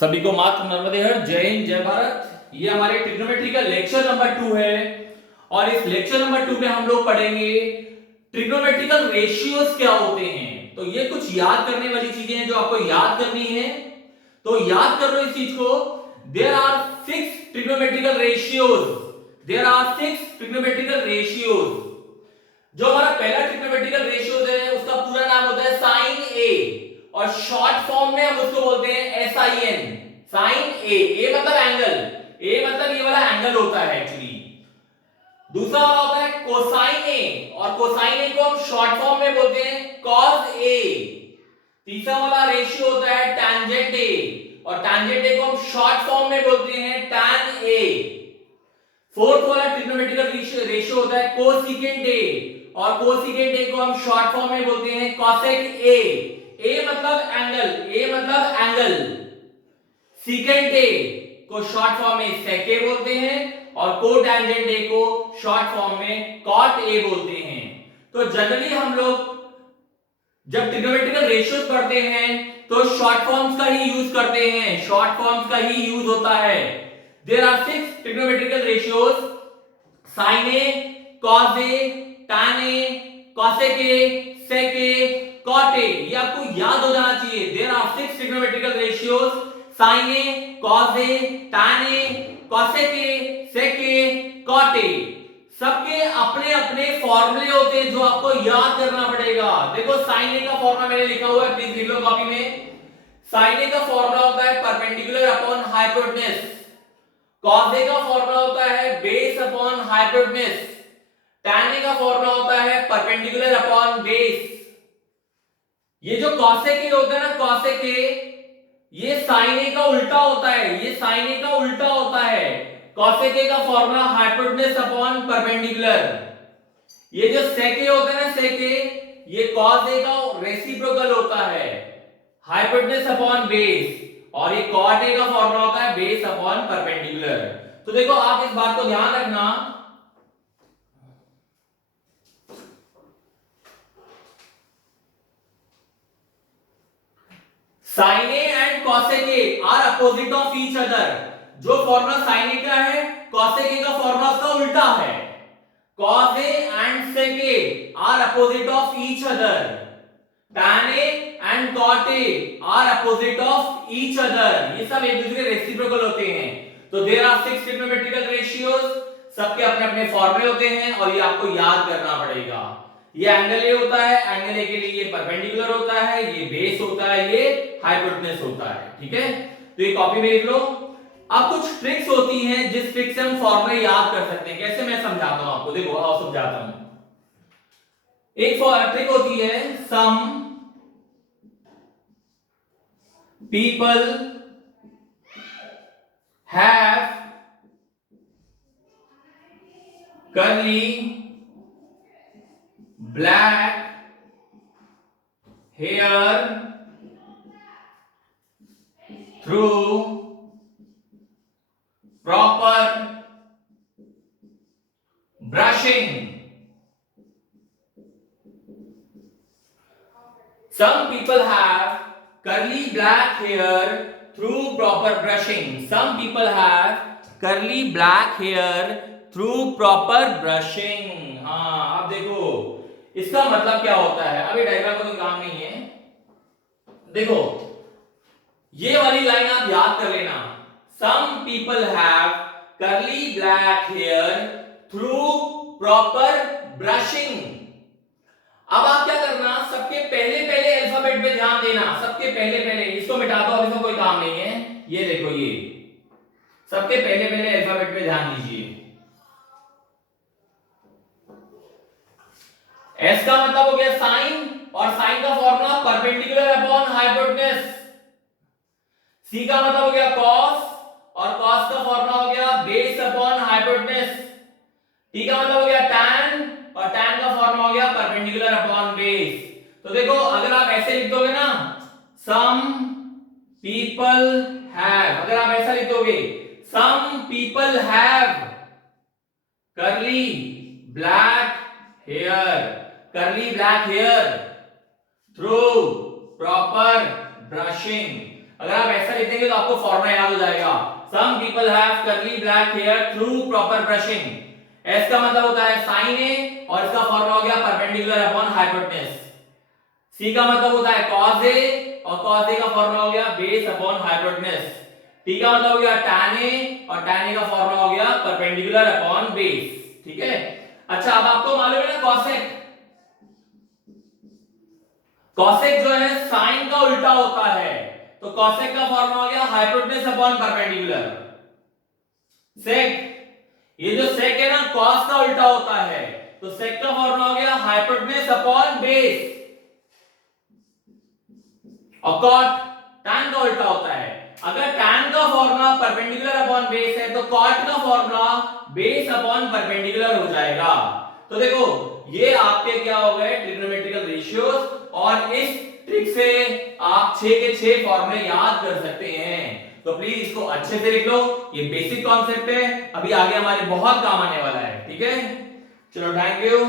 सभी को मात्र नर्मदे हर जय हिंद जय भारत। ये हमारे ट्रिग्नोमेट्री का लेक्चर नंबर 2 है और इस लेक्चर नंबर 2 में हम लोग पढ़ेंगे ट्रिग्नोमेट्रिकल रेशियोज क्या होते हैं। तो ये कुछ याद करने वाली चीजें हैं जो आपको याद करनी है, तो याद कर लो इस चीज को। There are 6 trigonometrical ratios. There are 6 trigonometrical ratios. जो हमारा पहला ट्रिग्नोमेट्रिकल रेशियोज है उसका पूरा नाम होता है साइन ए और शॉर्ट फॉर्म में हम उसको बोलते हैं SIN, साइन ए मतलब एंगल, ए मतलब ये वाला एंगल होता है एक्चुअली। दूसरा वाला होता है कोसाइन ए और कोसाइन ए को हम शॉर्ट फॉर्म में बोलते हैं कॉस ए। तीसरा वाला रेशियो होता है टैंजेंट ए और टैंजेंट ए को हम शॉर्ट फॉर्म में बोलते हैं टैन ए। फोर्थ वाला ट्रिग्नोमेट्रिकल रेशियो होता है कोसिकेंट ए और कोसिकेंट ए को हम शॉर्ट फॉर्म में बोलते हैं कॉसेक ए। ए मतलब एंगल, ए मतलब एंगल। सीकेंट ए को शॉर्ट फॉर्म में सेक ए बोलते हैं और कोटैंजेंट ए को शॉर्ट फॉर्म में कॉट ए बोलते हैं। तो जनरली हम लोग जब ट्रिग्नोमेट्रिकल रेशियोज पढ़ते हैं तो शॉर्ट फॉर्म्स का ही यूज करते हैं, शॉर्ट फॉर्म्स का ही यूज होता है। There are 6 trigonometrical ratios, sine A, cos A, tan A, cosec A, sec A, cot A. ये आपको याद हो जाना चाहिए। There are 6 trigonometrical ratios, sine A, cos A, tan A, cosec A, sec A, cot A. सबके अपने अपने फॉर्मूले होते हैं जो आपको याद करना पड़ेगा। देखो साइन ए का फॉर्मूला मैंने लिखा हुआ है, प्लीज लिख लो कॉपी में। साइन ए का फॉर्मूला होता है perpendicular upon hypotenuse. Cos A का फॉर्मूला होता है base upon hypotenuse. Tan A का फॉर्मूला होता है परपेंडिकुलर अपॉन बेस। ये जो कॉसेक ए होता है ना, कॉसेक ए, ये साइन ए का उल्टा होता है, ये साइन ए का उल्टा होता है। कॉसेक ए का फॉर्मूला हाइपोटेन्यूज अपॉन परपेंडिकुलर। ये जो सेक ए होता है ना, सेक ए, ये कॉस ए का रेसिप्रोकल होता है, हाइपोटेन्यूज अपॉन बेस। और ये कॉट ए का फॉर्मूला होता है बेस अपॉन परपेंडिकुलर। तो देखो आप इस बात को ध्यान रखना, sine A and cosec A are opposite of each other. जो फॉर्मूला साइन ए का है, कॉसेक ए का फॉर्मूला उसका उल्टा है। Cos A and sec A are opposite of each other. Tan A and cot A are opposite of each other. ये सब एक दूसरे के रेसिप्रोकल होते हैं। तो देयर आर 6 ट्रिग्नोमेट्रिकल रेशियोज, सबके अपने अपने फॉर्मूले होते हैं और ये आपको याद करना पड़ेगा। ये एंगल ए होता है, एंगल ए के लिए ये परपेंडिकुलर होता है, ये बेस होता है, ये हाइपोटेन्यूज होता है। ठीक है, तो ये कॉपी में लिख लो। अब कुछ ट्रिक्स होती हैं जिस ट्रिक से हम फॉर्मूले याद कर सकते हैं। कैसे, मैं समझाता हूं आपको, देखो आओ समझाता हूं। एक ट्रिक होती है, some people have curly black hair through proper brushing. Some people have curly black hair through proper brushing. Some people have curly black hair through proper brushing. हाँ, अब देखो इसका मतलब क्या होता है। अभी डायग्राम का तो काम नहीं है, देखो ये वाली लाइन आप याद कर लेना। Some people have curly black hair through proper brushing. अब आप क्या करना, सबके पहले पहले अल्फाबेट पे ध्यान देना। सबके पहले पहले, इसको मिटा दो, अब इसका कोई काम नहीं है। ये देखो, ये सबके पहले पहले अल्फाबेट पे ध्यान दीजिए। एस का मतलब हो गया साइन और साइन का फॉर्मूला परपेंडिकुलर अपॉन हाइपोटेन्यूज। सी का मतलब हो गया कॉस और कॉस का फॉर्मूला हो गया बेस अपॉन हाइपोटेन्यूज। टी का मतलब हो गया टैन और टैन का फॉर्मूला हो गया परपेंडिकुलर अपॉन बेस। तो देखो अगर आप ऐसे लिख दोगे ना, सम पीपल हैव, अगर आप ऐसा लिख दोगे, some people have curly black hair, curly black hair through proper brushing. अगर आप ऐसा लिख देंगे तो आपको फॉर्मूला याद हो जाएगा। Some people have curly black hair through proper brushing. S का मतलब होता है साइन ए और इसका फॉर्मूला हो गया परपेंडिकुलर अपॉन हाइपोटेन्यूज। सी का मतलब होता है कॉस ए और कॉस ए का फॉर्मूला हो गया बेस अपॉन हाइपोटेन्यूज। टी का मतलब हो गया tan ए और tan ए का फॉर्मूला हो गया परपेंडिकुलर अपॉन बेस। ठीक है। अच्छा अब आपको मालूम है ना कॉसेक, कॉसेक जो है साइन का उल्टा होता है, तो कॉसेक का फॉर्मूला हो गया हाइपोटेन्यूज अपॉन परपेंडिकुलर। सेक, ये जो सेक है ना कॉस का उल्टा होता है, तो सेक का फॉर्मूला हो गया हाइपोटेन्यूज अपॉन बेस। और कॉट tan का उल्टा होता है। अगर tan का फॉर्मूला परपेंडिकुलर अपॉन बेस है तो cot का फॉर्मूला बेस अपॉन परपेंडिकुलर हो जाएगा। तो देखो ये आपके क्या हो गए ट्रिग्नोमेट्रिकल रेशियोज, और इस ट्रिक से आप 6 के 6 फॉर्मूले याद कर सकते हैं। तो प्लीज इसको अच्छे से लिख लो, ये बेसिक कॉन्सेप्ट है, अभी आगे हमारे बहुत काम आने वाला है। ठीक है, चलो थैंक यू।